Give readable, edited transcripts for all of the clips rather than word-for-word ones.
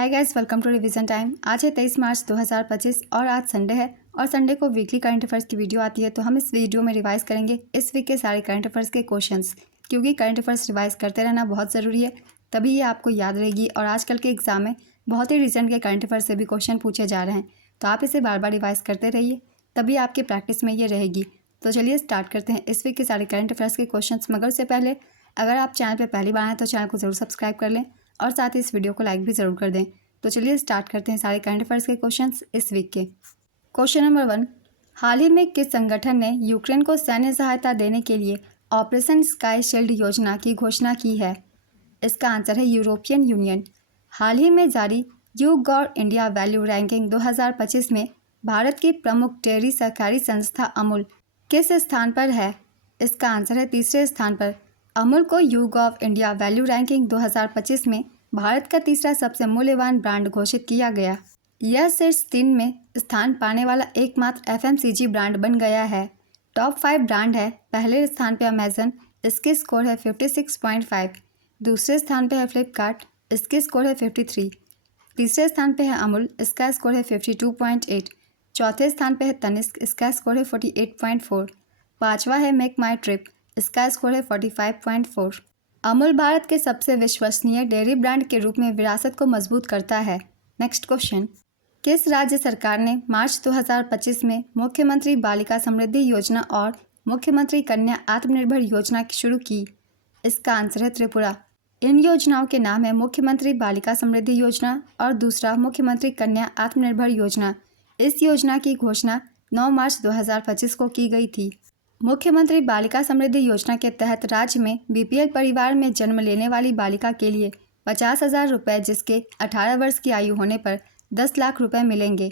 Hi guys, welcome to revision time. आज है 23 मार्च 2025 और आज संडे है और संडे को वीकली करंट अफेयर्स की वीडियो आती है। तो हम इस वीडियो में रिवाइज करेंगे इस वीक के सारे करंट अफेयर्स के क्वेश्चंस, क्योंकि करंट अफेयर्स रिवाइज करते रहना बहुत ज़रूरी है, तभी ये आपको याद रहेगी। और आजकल के एग्जाम में बहुत ही रिसेंट के करंट अफेयर्स से भी क्वेश्चन पूछे जा रहे हैं, तो आप इसे बार बार रिवाइज करते रहिए, तभी आपकी प्रैक्टिस में ये रहेगी। तो चलिए स्टार्ट करते हैं इस वीक के सारे करंट अफेयर्स के क्वेश्चंस। मगर उससे पहले अगर आप चैनल पर पहली बार हैं तो चैनल को ज़रूर सब्सक्राइब कर लें और साथ ही इस वीडियो को लाइक भी ज़रूर कर दें। तो चलिए स्टार्ट करते हैं सारे करंट अफेयर्स के क्वेश्चंस इस वीक के। क्वेश्चन नंबर 1, हाल ही में किस संगठन ने यूक्रेन को सैन्य सहायता देने के लिए ऑपरेशन स्काई शील्ड योजना की घोषणा की है? इसका आंसर है यूरोपियन यूनियन। हाल ही में जारी YouGov इंडिया वैल्यू रैंकिंग 2025 में भारत की प्रमुख डेयरी सहकारी संस्था अमूल किस स्थान पर है? इसका आंसर है तीसरे स्थान पर। अमूल को YouGov इंडिया वैल्यू रैंकिंग 2025 में भारत का तीसरा सबसे मूल्यवान ब्रांड घोषित किया गया। यह शीर्ष 3 में स्थान पाने वाला एकमात्र FMCG ब्रांड बन गया है। टॉप 5 ब्रांड है। पहले स्थान पे अमेजन, इसकी स्कोर है 56.5। दूसरे स्थान पे है फ्लिपकार्ट, इसकी स्कोर है 53। तीसरे स्थान पे है अमूल, इसका स्कोर है 52.8। चौथे स्थान पे है तनिष्क, इसका स्कोर है 48.4। पाँचवा है मेक माई ट्रिप, इसका स्कोर है 45.4। अमूल भारत के सबसे विश्वसनीय डेयरी ब्रांड के रूप में विरासत को मजबूत करता है। नेक्स्ट क्वेश्चन, किस राज्य सरकार ने मार्च 2025 में मुख्यमंत्री बालिका समृद्धि योजना और मुख्यमंत्री कन्या आत्मनिर्भर योजना शुरू की? इसका आंसर है त्रिपुरा। इन योजनाओं के नाम है मुख्यमंत्री बालिका समृद्धि योजना और दूसरा मुख्यमंत्री कन्या आत्मनिर्भर योजना। इस योजना की घोषणा 9 मार्च 2025 को की गई थी। मुख्यमंत्री बालिका समृद्धि योजना के तहत राज्य में BPL परिवार में जन्म लेने वाली बालिका के लिए 50,000 रुपये, जिसके 18 वर्ष की आयु होने पर 10 लाख रुपए मिलेंगे।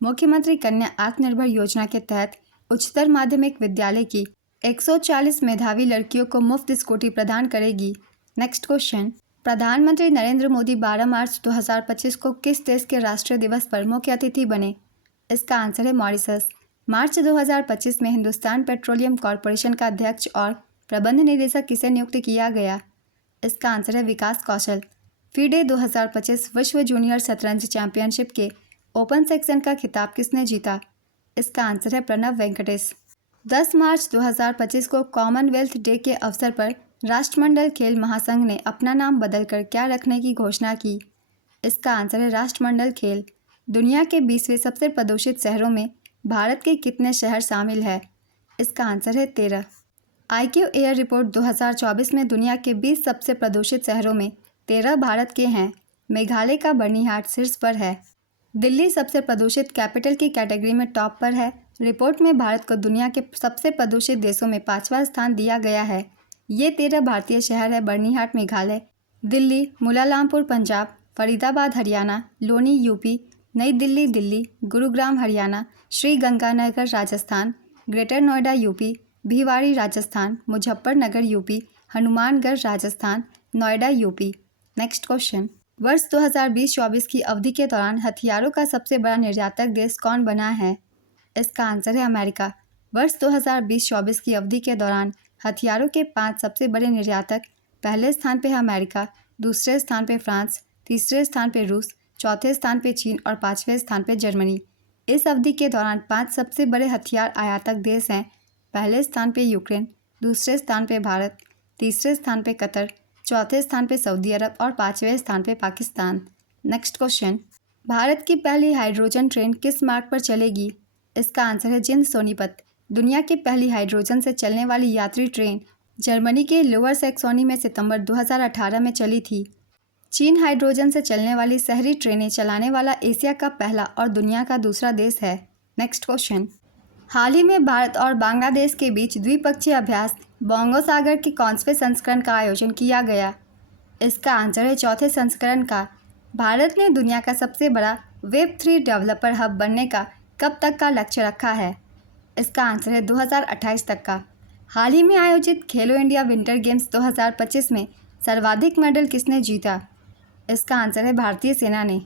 मुख्यमंत्री कन्या आत्मनिर्भर योजना के तहत उच्चतर माध्यमिक विद्यालय की 140 मेधावी लड़कियों को मुफ्त स्कूटी प्रदान करेगी। नेक्स्ट क्वेश्चन, प्रधानमंत्री नरेंद्र मोदी 12 मार्च 2025 को किस देश के राष्ट्रीय दिवस पर मुख्य अतिथि बने? इसका आंसर है मॉरिशस। मार्च 2025 में हिंदुस्तान पेट्रोलियम कॉरपोरेशन का अध्यक्ष और प्रबंध निदेशक किसे नियुक्त किया गया? इसका आंसर है विकास कौशल। FIDE 2025 विश्व जूनियर शतरंज चैंपियनशिप के ओपन सेक्शन का खिताब किसने जीता? इसका आंसर है प्रणव वेंकटेश। 10 मार्च 2025 को कॉमनवेल्थ डे के अवसर पर राष्ट्रमंडल खेल महासंघ ने अपना नाम बदलकर क्या रखने की घोषणा की? इसका आंसर है राष्ट्रमंडल खेल। दुनिया के 20वें सबसे प्रदूषित शहरों में भारत के कितने शहर शामिल है? इसका आंसर है 13। IQ एयर रिपोर्ट 2024 में दुनिया के 20 सबसे प्रदूषित शहरों में 13 भारत के हैं। मेघालय का बर्निहाट शीर्ष पर है। दिल्ली सबसे प्रदूषित कैपिटल की कैटेगरी में टॉप पर है। रिपोर्ट में भारत को दुनिया के सबसे प्रदूषित देशों में 5वां स्थान दिया गया है। ये 13 भारतीय शहर है: बर्निहाट मेघालय, दिल्ली, मुलालामपुर पंजाब, फरीदाबाद हरियाणा, लोनी UP, नई Delhi Delhi, Gurugram Haryana, Shri Ganganagar Rajasthan, greater Noida UP, Bhiwadi Rajasthan, Muzaffarnagar UP, Hanumangarh Rajasthan, Noida UP। Next question, वर्ष 2020-24 की अवधि के दौरान हथियारों का सबसे बड़ा निर्यातक देश कौन बना है? इसका आंसर है अमेरिका। वर्ष 2020-24 की अवधि के दौरान हथियारों के 5 सबसे बड़े निर्यातक, पहले स्थान पे है अमेरिका, दूसरे स्थान पे फ्रांस, तीसरे स्थान पे रूस, चौथे स्थान पे चीन और 5वें स्थान पे जर्मनी। इस अवधि के दौरान 5 सबसे बड़े हथियार आयातक देश हैं। पहले स्थान पे यूक्रेन, दूसरे स्थान पे भारत, तीसरे स्थान पे कतर, चौथे स्थान पे सऊदी अरब और 5वें स्थान पे पाकिस्तान। नेक्स्ट क्वेश्चन, भारत की पहली हाइड्रोजन ट्रेन किस मार्ग पर चलेगी? इसका आंसर है जिंद सोनीपत। दुनिया की पहली हाइड्रोजन से चलने वाली यात्री ट्रेन जर्मनी के लोअर सैक्सोनी में सितंबर 2018 में चली थी। चीन हाइड्रोजन से चलने वाली शहरी ट्रेनें चलाने वाला एशिया का पहला और दुनिया का दूसरा देश है। नेक्स्ट क्वेश्चन, हाल ही में भारत और बांग्लादेश के बीच द्विपक्षीय अभ्यास बोंगो सागर के कौनसवें संस्करण का आयोजन किया गया? इसका आंसर है चौथे संस्करण का। भारत ने दुनिया का सबसे बड़ा Web3 डेवलपर हब बनने का कब तक का लक्ष्य रखा है? इसका आंसर है 2028 तक का। हाल ही में आयोजित खेलो इंडिया विंटर गेम्स 2025 में सर्वाधिक मेडल किसने जीता? इसका आंसर है भारतीय सेना ने।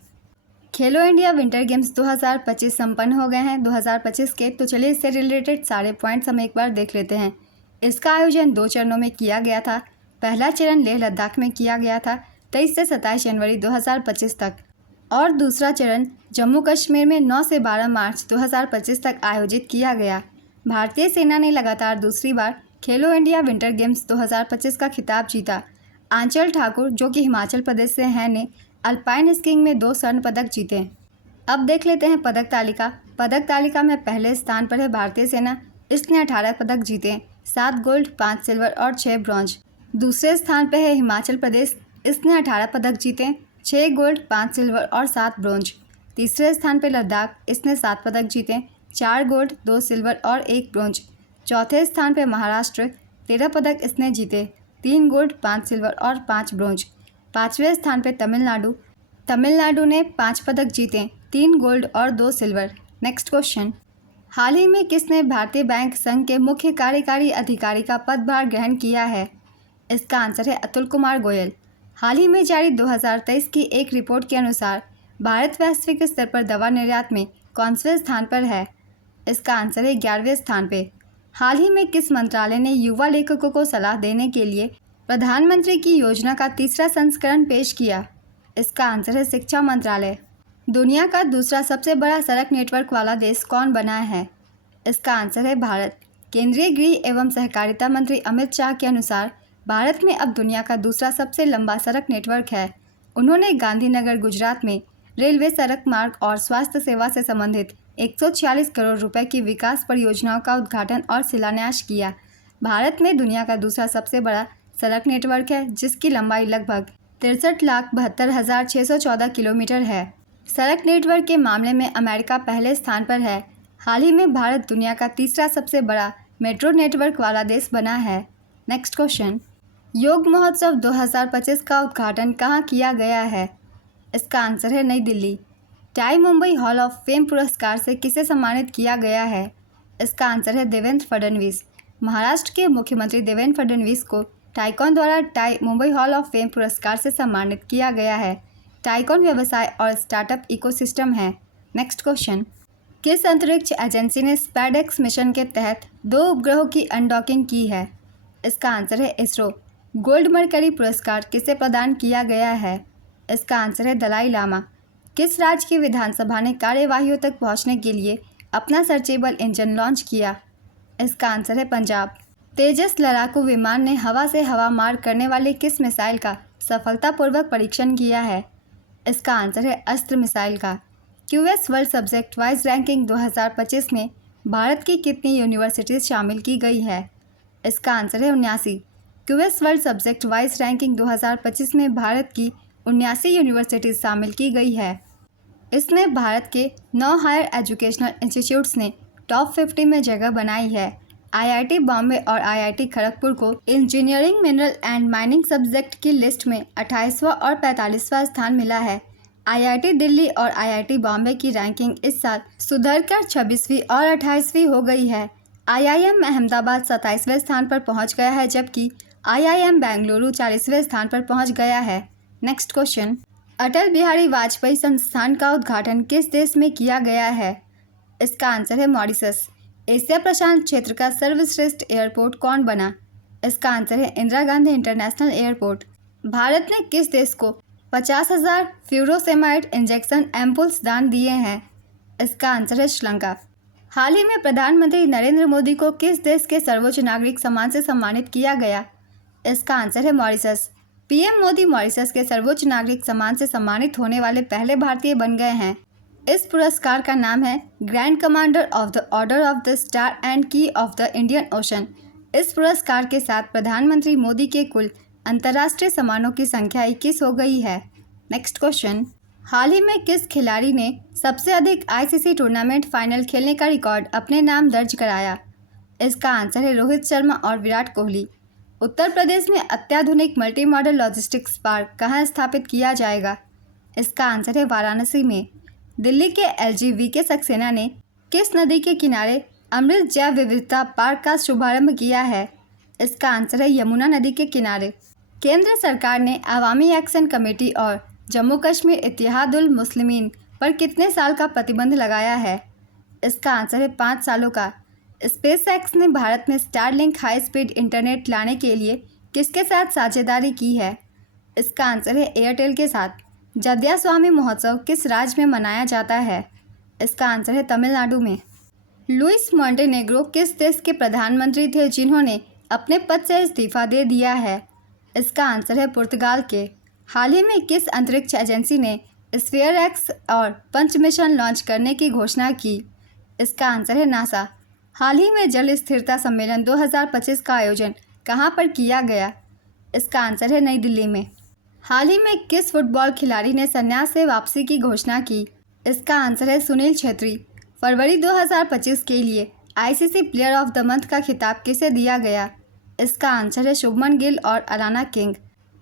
खेलो इंडिया विंटर गेम्स 2025 संपन्न हो गए हैं 2025 के। तो चलिए इससे रिलेटेड सारे पॉइंट्स हम एक बार देख लेते हैं। इसका आयोजन 2 चरणों में किया गया था। पहला चरण लेह लद्दाख में किया गया था 23 से 27 जनवरी 2025 तक और दूसरा चरण जम्मू कश्मीर में 9 से 12 मार्च 2025 तक आयोजित किया गया। भारतीय सेना ने लगातार दूसरी बार खेलो इंडिया विंटर गेम्स 2025 का खिताब जीता। आंचल ठाकुर, जो कि हिमाचल प्रदेश से हैं, ने अल्पाइन स्कीइंग में 2 स्वर्ण पदक जीते। अब देख लेते हैं पदक तालिका। पदक तालिका में पहले स्थान पर है भारतीय सेना। इसने 18 पदक जीते, 7 गोल्ड, 5 सिल्वर और 6 ब्रॉन्ज। दूसरे स्थान पर है हिमाचल प्रदेश। इसने 18 पदक जीते, 6 गोल्ड, 5 सिल्वर और 7 ब्रॉन्ज। तीसरे स्थान पर लद्दाख। इसने 7 पदक जीते, 4 गोल्ड, 2 सिल्वर और 1 ब्रॉन्ज। चौथे स्थान पर महाराष्ट्र। 13 पदक इसने जीते, 3 गोल्ड, 5 सिल्वर और 5 ब्रॉन्ज। पाँचवें स्थान पर तमिलनाडु। तमिलनाडु ने 5 पदक जीते, 3 गोल्ड और 2 सिल्वर। नेक्स्ट क्वेश्चन, हाल ही में किसने भारतीय बैंक संघ के मुख्य कार्यकारी अधिकारी का पदभार ग्रहण किया है? इसका आंसर है अतुल कुमार गोयल। हाल ही में जारी 2023 की एक रिपोर्ट के अनुसार भारत वैश्विक स्तर पर दवा निर्यात में कौनवें स्थान पर है? इसका आंसर है 11वें स्थान पे। हाल ही में किस मंत्रालय ने युवा लेखकों को सलाह देने के लिए प्रधानमंत्री की योजना का तीसरा संस्करण पेश किया? इसका आंसर है शिक्षा मंत्रालय। दुनिया का दूसरा सबसे बड़ा सड़क नेटवर्क वाला देश कौन बना है? इसका आंसर है भारत। केंद्रीय गृह एवं सहकारिता मंत्री अमित शाह के अनुसार भारत में अब दुनिया का दूसरा सबसे लंबा सड़क नेटवर्क है। उन्होंने गांधीनगर गुजरात में रेलवे, सड़क मार्ग और स्वास्थ्य सेवा से संबंधित 146 करोड़ रुपए की विकास परियोजनाओं का उद्घाटन और शिलान्यास किया। भारत में दुनिया का दूसरा सबसे बड़ा सड़क नेटवर्क है, जिसकी लंबाई लगभग 63,72,614 किलोमीटर है। सड़क नेटवर्क के मामले में अमेरिका पहले स्थान पर है। हाल ही में भारत दुनिया का तीसरा सबसे बड़ा मेट्रो नेटवर्क वाला देश बना है। नेक्स्ट क्वेश्चन, योग महोत्सव 2025 का उद्घाटन कहाँ किया गया है? इसका आंसर है नई Delhi. Tie Mumbai hall of fame पुरस्कार से किसे सम्मानित किया गया है? इसका आंसर है देवेंद्र फडणवीस। महाराष्ट्र के मुख्यमंत्री देवेंद्र फडणवीस को टाइकॉन द्वारा tie Mumbai hall of fame पुरस्कार से सम्मानित किया गया है। टाइकॉन व्यवसाय और स्टार्टअप इकोसिस्टम है। नेक्स्ट क्वेश्चन, किस अंतरिक्ष एजेंसी ने स्पैडेक्स मिशन के तहत 2 उपग्रहों की अनडॉकिंग की है? इसका आंसर है इसरो। गोल्ड मरकरी पुरस्कार किसे प्रदान किया गया है? इसका आंसर है दलाई लामा। किस राज्य की विधानसभा ने कार्यवाहियों तक पहुंचने के लिए अपना सर्चेबल इंजन लॉन्च किया? इसका आंसर है पंजाब। तेजस लड़ाकू विमान ने हवा से हवा मार करने वाली किस मिसाइल का सफलतापूर्वक परीक्षण किया है? इसका आंसर है अस्त्र मिसाइल का। QS world subject wise ranking 2025 में भारत की कितनी यूनिवर्सिटीज़ शामिल की गई है? इसका आंसर है 79। QS world subject wise ranking 2025 में भारत की 79 यूनिवर्सिटीज़ शामिल की गई है। इसमें भारत के 9 हायर एजुकेशनल इंस्टीट्यूट्स ने टॉप 50 में जगह बनाई है। आईआईटी बॉम्बे और आईआईटी खड़गपुर को engineering, mineral and mining subject की लिस्ट में 28वां और 45वां स्थान मिला है। आईआईटी दिल्ली और आईआईटी बॉम्बे की रैंकिंग इस साल सुधरकर 26वीं और 28वीं हो गई है। आईआईएम अहमदाबाद 27वें स्थान पर पहुंच गया है, जबकि आईआईएम बेंगलुरु 40वें स्थान पर पहुंच गया है। नेक्स्ट क्वेश्चन, अटल बिहारी वाजपेयी संस्थान का उद्घाटन किस देश में किया गया है? इसका आंसर है मॉरिशस। एशिया प्रशांत क्षेत्र का सर्वश्रेष्ठ एयरपोर्ट कौन बना? इसका आंसर है इंदिरा गांधी इंटरनेशनल एयरपोर्ट। भारत ने किस देश को 50,000 फ्यूरोसेमाइड इंजेक्शन एम्पुल्स दान दिए हैं? इसका आंसर है श्रीलंका। हाल ही में प्रधानमंत्री नरेंद्र मोदी को किस देश के सर्वोच्च नागरिक सम्मान से सम्मानित किया गया? इसका आंसर है मॉरिशस। पीएम मोदी मॉरिशस के सर्वोच्च नागरिक सम्मान से सम्मानित होने वाले पहले भारतीय बन गए हैं। इस पुरस्कार का नाम है grand commander of the order of the star and की ऑफ द इंडियन ओशन। इस पुरस्कार के साथ प्रधानमंत्री मोदी के कुल अंतर्राष्ट्रीय सम्मानों की संख्या 21 हो गई है। नेक्स्ट क्वेश्चन, हाल ही में किस खिलाड़ी ने सबसे अधिक आईसीसी टूर्नामेंट फाइनल खेलने का रिकॉर्ड अपने नाम दर्ज कराया? इसका आंसर है रोहित शर्मा और विराट कोहली। उत्तर प्रदेश में अत्याधुनिक मल्टी मॉडल लॉजिस्टिक्स पार्क कहाँ स्थापित किया जाएगा? इसका आंसर है वाराणसी में। दिल्ली के एलजी वीके सक्सेना ने किस नदी के किनारे अमृत जैव विविधता पार्क का शुभारंभ किया है? इसका आंसर है यमुना नदी के किनारे। केंद्र सरकार ने अवामी एक्शन कमेटी और जम्मू कश्मीर इत्तेहादुल मुस्लिमीन पर कितने साल का प्रतिबंध लगाया है? इसका आंसर है 5 सालों का। स्पेसएक्स ने भारत में स्टारलिंक हाई स्पीड इंटरनेट लाने के लिए किसके साथ साझेदारी की है? इसका आंसर है एयरटेल के साथ। जदिया स्वामी महोत्सव किस राज्य में मनाया जाता है? इसका आंसर है तमिलनाडु में। लुइस मॉन्टेनेग्रो किस देश के प्रधानमंत्री थे जिन्होंने अपने पद से इस्तीफा दे दिया है? इसका आंसर है पुर्तगाल के। हाल ही में किस अंतरिक्ष एजेंसी ने स्फीयर एक्स और पंच मिशन लॉन्च करने की घोषणा की? इसका आंसर है नासा। हाल ही में जल स्थिरता सम्मेलन 2025 का आयोजन कहां पर किया गया? इसका आंसर है नई दिल्ली में। हाल ही में किस फुटबॉल खिलाड़ी ने संन्यास से वापसी की घोषणा की? इसका आंसर है सुनील छेत्री। फरवरी 2025 के लिए ICC player of the month का खिताब किसे दिया गया? इसका आंसर है शुभमन गिल और Alana King.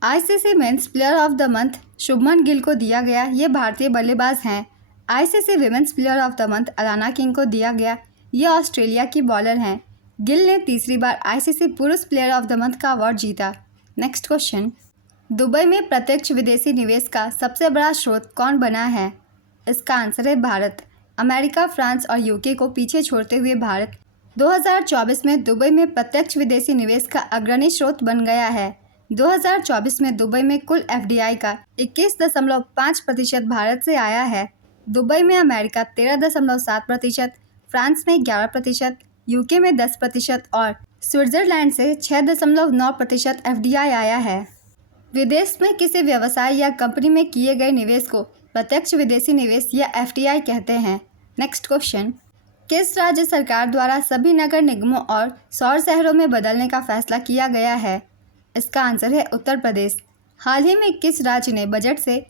ICC men's player of the month Shubman Gill को दिया गया, ये भारतीय बल्लेबाज हैं। ICC women's player of the month Alana King को दिया गया, ये ऑस्ट्रेलिया की बॉलर हैं। गिल ने तीसरी बार आईसीसी पुरुष प्लेयर ऑफ द मंथ का अवार्ड जीता। नेक्स्ट क्वेश्चन, दुबई में प्रत्यक्ष विदेशी निवेश का सबसे बड़ा स्रोत कौन बना है? इसका आंसर है भारत। अमेरिका, फ्रांस और यूके को पीछे छोड़ते हुए भारत 2024 में दुबई में प्रत्यक्ष विदेशी निवेश का अग्रणी स्रोत बन गया है। 2024 में दुबई में कुल एफडीआई का 21.5% भारत से आया है। दुबई में अमेरिका 13.7%, फ्रांस में 11%, यूके में 10% और स्विट्जरलैंड से 6.9% एफडीआई आया है। विदेश में किसी व्यवसाय या कंपनी में किए गए निवेश को प्रत्यक्ष विदेशी निवेश या एफडीआई कहते हैं। नेक्स्ट क्वेश्चन, किस राज्य सरकार द्वारा सभी नगर निगमों और सौर शहरों में बदलने का फैसला किया गया है? इसका आंसर है उत्तर प्रदेश। हाल ही में किस राज्य ने बजट से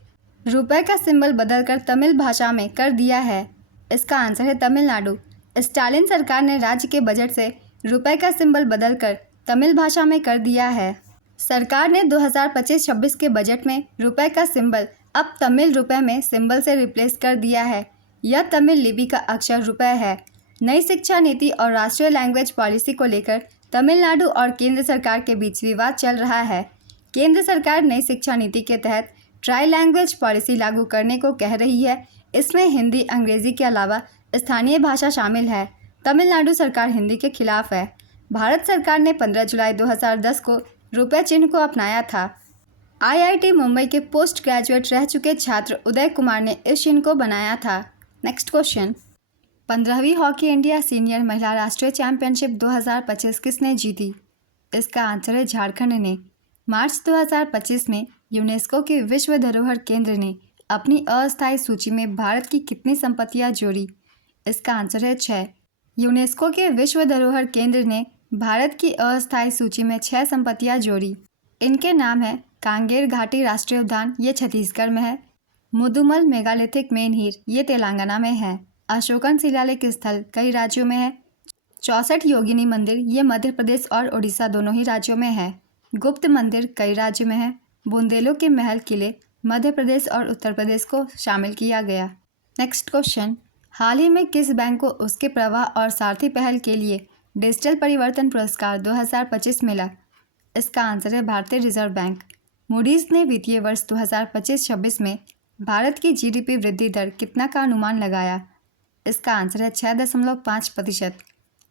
रुपए का सिंबल बदलकर तमिल भाषा में कर दिया है? इसका आंसर है तमिलनाडु। स्टालिन सरकार ने राज्य के बजट से रुपए का सिंबल बदलकर तमिल भाषा में कर दिया है। सरकार ने 2025-26 के बजट में रुपए का सिंबल अब तमिल रुपए में सिंबल से रिप्लेस कर दिया है। यह तमिल लिपि का अक्षर रुपए है। नई शिक्षा नीति और राष्ट्रीय लैंग्वेज पॉलिसी को लेकर तमिलनाडु और केंद्र सरकार के बीच विवाद चल रहा है। केंद्र सरकार नई शिक्षा नीति के तहत ट्राई लैंग्वेज पॉलिसी लागू करने को कह रही है। इसमें हिंदी, अंग्रेजी के अलावा स्थानीय भाषा शामिल है। तमिलनाडु सरकार हिंदी के खिलाफ है। भारत सरकार ने 15 जुलाई 2010 को रुपए चिन्ह को अपनाया था। आईआईटी मुंबई के पोस्ट ग्रेजुएट रह चुके छात्र उदय कुमार ने इस चिन्ह को बनाया था। नेक्स्ट क्वेश्चन, 15वीं हॉकी इंडिया सीनियर महिला राष्ट्रीय चैंपियनशिप 2025 किसने जीती? इसका आंसर है झारखंड ने। मार्च 2025 में यूनेस्को के विश्व धरोहर केंद्र ने अपनी अस्थायी सूची में भारत की कितनी संपत्तियां जोड़ी? इसका आंसर है 6। यूनेस्को के विश्व धरोहर केंद्र ने भारत की अस्थायी सूची में 6 संपत्तियां जोड़ी। इनके नाम है कांगेर घाटी राष्ट्रीय उद्यान, ये छत्तीसगढ़ में है। मुदुमल मेगालिथिक मेनहीर, ये तेलंगाना में है। अशोकन शिलालेख स्थल कई राज्यों में है। 64 योगिनी मंदिर, ये मध्य प्रदेश और उड़ीसा दोनों ही राज्यों में है। गुप्त मंदिर कई राज्यों में है। बुंदेलों के महल किले मध्य प्रदेश और उत्तर प्रदेश को शामिल किया गया। नेक्स्ट क्वेश्चन, हाल ही में किस बैंक को उसके प्रवाह और सारथी पहल के लिए डिजिटल परिवर्तन पुरस्कार 2025 मिला? इसका आंसर है भारतीय रिजर्व बैंक। मूडीज ने वित्तीय वर्ष 2025-26 में भारत की जीडीपी वृद्धि दर कितना का अनुमान लगाया? इसका आंसर है 6.5%।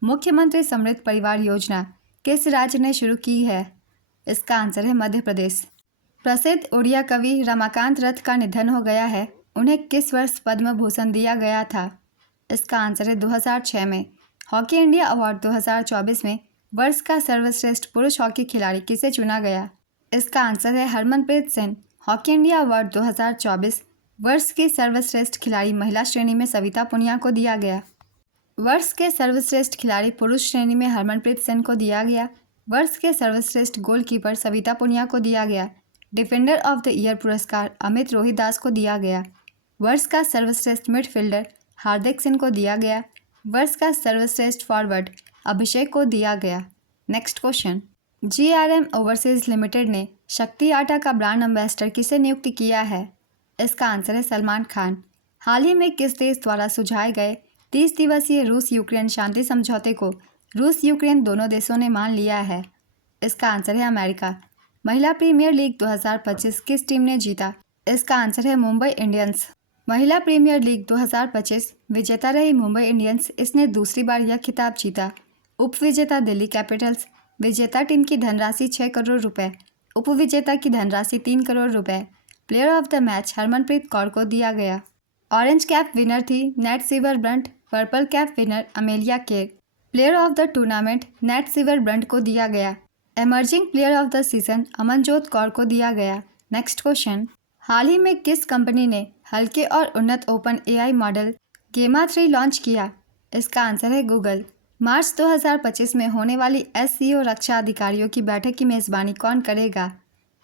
मुख्यमंत्री समृद्ध परिवार योजना किस राज्य ने शुरू की है? इसका आंसर है मध्य प्रदेश। प्रसिद्ध उड़िया कवि रमाकांत रथ का निधन हो गया है। उन्हें किस वर्ष पद्म भूषण दिया गया था? इसका आंसर है 2006 में। हॉकी इंडिया अवार्ड 2024 में वर्ष का सर्वश्रेष्ठ पुरुष हॉकी खिलाड़ी किसे चुना गया? इसका आंसर है Harmanpreet Singh. Hockey India award 2024 वर्ष की सर्वश्रेष्ठ खिलाड़ी महिला श्रेणी में सविता पुनिया को दिया गया। वर्ष के सर्वश्रेष्ठ खिलाड़ी पुरुष श्रेणी में हरमनप्रीत सिंह को दिया गया। वर्ष के सर्वश्रेष्ठ गोलकीपर सविता पुनिया को दिया गया। डिफेंडर ऑफ द ईयर पुरस्कार अमित रोहिदास को दिया गया। वर्ष का सर्वश्रेष्ठ मिडफील्डर हार्दिक सिंह को दिया गया। वर्ष का सर्वश्रेष्ठ फॉरवर्ड अभिषेक को दिया गया। Next question, GRM overseas limited ने शक्ति आटा का ब्रांड एम्बेसडर किसे नियुक्त किया है? इसका आंसर है सलमान खान। हाल ही में किस देश द्वारा सुझाए गए 30 दिवसीय रूस यूक्रेन शांति समझौते को रूस यूक्रेन दोनों देशों ने मान लिया है? इसका आंसर है अमेरिका। महिला प्रीमियर लीग 2025 किस टीम ने जीता? इसका आंसर है मुंबई इंडियंस। महिला प्रीमियर लीग 2025 विजेता रही मुंबई इंडियंस, इसने दूसरी बार यह खिताब जीता। उपविजेता दिल्ली कैपिटल्स। विजेता टीम की धनराशि 6 करोड़ रुपए, उपविजेता की धनराशि 3 करोड़ रुपए। Player of the match Harmanpreet Kaur को दिया गया। ऑरेंज कैप विनर थी Nat Sciver Brunt, purple cap winner Amelia Kerr. Player of the tournament Nat Sciver Brunt को दिया गया। Emerging player of the season Amanjot Kaur को दिया गया। नेक्स्ट क्वेश्चन, हाल ही में किस कंपनी ने हल्के और उन्नत ओपन एआई मॉडल गेमा 3 लॉन्च किया? इसका आंसर है गूगल। मार्च 2025 में होने वाली एससीओ रक्षा अधिकारियों की बैठक की मेज़बानी कौन करेगा?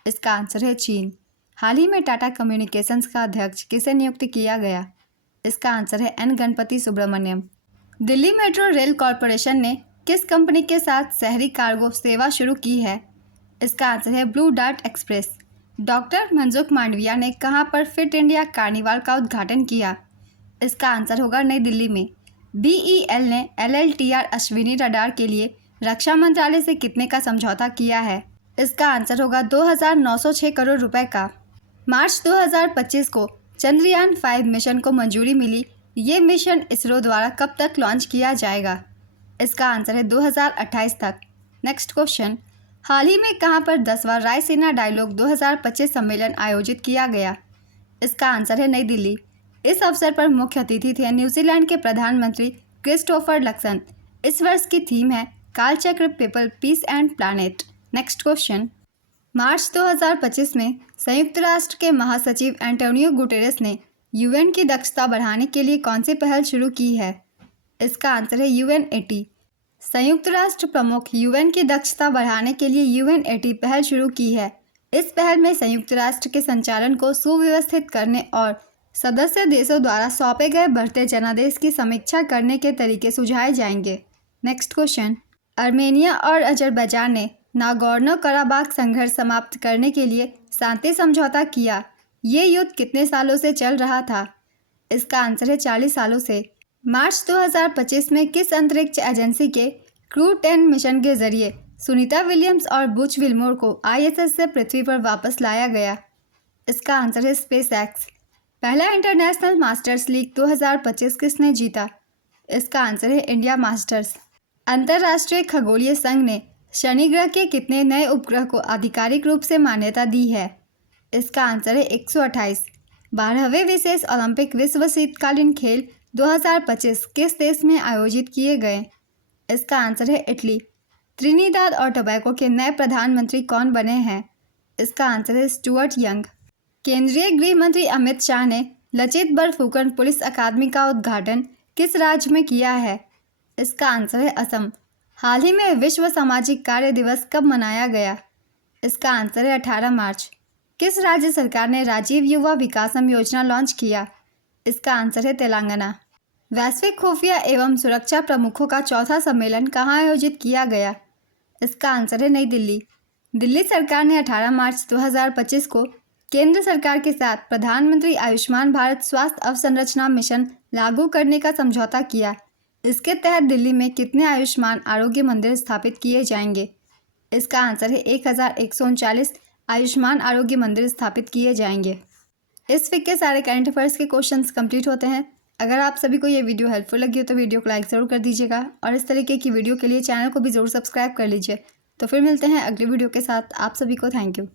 इसका आंसर है चीन। हाल ही में टाटा कम्युनिकेशंस का अध्यक्ष किसे नियुक्त किया गया? इसका आंसर है N Ganapathy Subramaniam. Delhi metro rail corporation ने किस कंपनी के साथ शहरी कार्गो सेवा शुरू की है? इसका आंसर है blue dart express. Doctor Mansukh Mandaviya ने कहां पर फिट इंडिया कार्निवाल का उद्घाटन किया? इसका आंसर होगा नई दिल्ली में। बीईएल ने LLTR अश्विनी रडार के लिए रक्षा मंत्रालय से कितने का समझौता किया है? इसका आंसर होगा 2,906 करोड़ रुपए का। मार्च 2025 को चंद्रयान 5 मिशन को मंजूरी मिली। ये मिशन इसरो द्वारा कब तक लॉन्च किया जाएगा? इसका आंसर है 2028 तक। नेक्स्ट क्वेश्चन, हाल ही में कहां पर 10वां रायसीना डायलॉग 2025 सम्मेलन आयोजित किया गया? इसका आंसर है नई दिल्ली। इस अवसर पर मुख्य अतिथि थे न्यूजीलैंड के प्रधानमंत्री क्रिस्टोफर लक्सन। इस वर्ष की थीम है Kalachakra people peace and planet. Next question, मार्च 2025 में संयुक्त राष्ट्र के महासचिव एंटोनियो गुटेरेस ने यूएन की दक्षता बढ़ाने के लिए कौन सी पहल शुरू की है? इसका आंसर है UN80। संयुक्त राष्ट्र प्रमुख यूएन की दक्षता बढ़ाने के लिए UN80 पहल शुरू की है। इस पहल में संयुक्त राष्ट्र के संचालन को सुव्यवस्थित करने और सदस्य देशों द्वारा सौंपे गए बढ़ते जनादेश की समीक्षा करने के तरीके सुझाए जाएंगे। नेक्स्ट क्वेश्चन, आर्मेनिया और अजरबैजान ने नागोर्नो कराबाख संघर्ष समाप्त करने के लिए शांति समझौता किया। ये युद्ध कितने सालों से चल रहा था? इसका आंसर है 40 सालों से। मार्च 2025 में किस अंतरिक्ष एजेंसी के क्रू 10 मिशन के जरिए सुनीता विलियम्स और बुच विल्मोर को ISS से पृथ्वी पर वापस लाया गया? इसका आंसर है स्पेस एक्स। पहला इंटरनेशनल मास्टर्स लीग 2025 किसने जीता? इसका आंसर है इंडिया मास्टर्स। अंतर्राष्ट्रीय खगोलीय संघ ने शनि ग्रह के कितने नए उपग्रह को आधिकारिक रूप से मान्यता दी है? इसका आंसर है 128। 12वें विशेष ओलंपिक विश्व शीतकालीन खेल 2025 किस देश में आयोजित किए गए? इसका आंसर है इटली। त्रिनिदाद और टोबैगो के नए प्रधानमंत्री कौन बने हैं? इसका आंसर है स्टुअर्ट यंग। केंद्रीय गृह मंत्री अमित शाह ने लचित बरफुकन पुलिस अकादमी का उद्घाटन किस राज्य में किया है? इसका आंसर है असम। हाल ही में विश्व सामाजिक कार्य दिवस कब मनाया गया? इसका आंसर है 18 मार्च। किस राज्य सरकार ने राजीव युवा विकासम योजना लॉन्च किया? इसका आंसर है तेलंगाना। वैश्विक खुफिया एवं सुरक्षा प्रमुखों का चौथा सम्मेलन कहाँ आयोजित किया गया? इसका आंसर है नई दिल्ली। दिल्ली सरकार ने 18 मार्च 2025 को केंद्र सरकार के साथ प्रधानमंत्री आयुष्मान भारत स्वास्थ्य अवसंरचना मिशन लागू करने का समझौता किया। इसके तहत दिल्ली में कितने आयुष्मान आरोग्य मंदिर स्थापित किए जाएंगे? इसका आंसर है 1139 आयुष्मान आरोग्य मंदिर स्थापित किए जाएंगे। इस वीक के सारे करंट अफेयर्स के क्वेश्चंस कंप्लीट होते हैं। अगर आप सभी को ये वीडियो हेल्पफुल लगी हो तो वीडियो को लाइक ज़रूर कर दीजिएगा और इस तरीके की वीडियो के लिए चैनल को भी ज़रूर सब्सक्राइब कर लीजिए। तो फिर मिलते हैं अगली वीडियो के साथ। आप सभी को थैंक यू।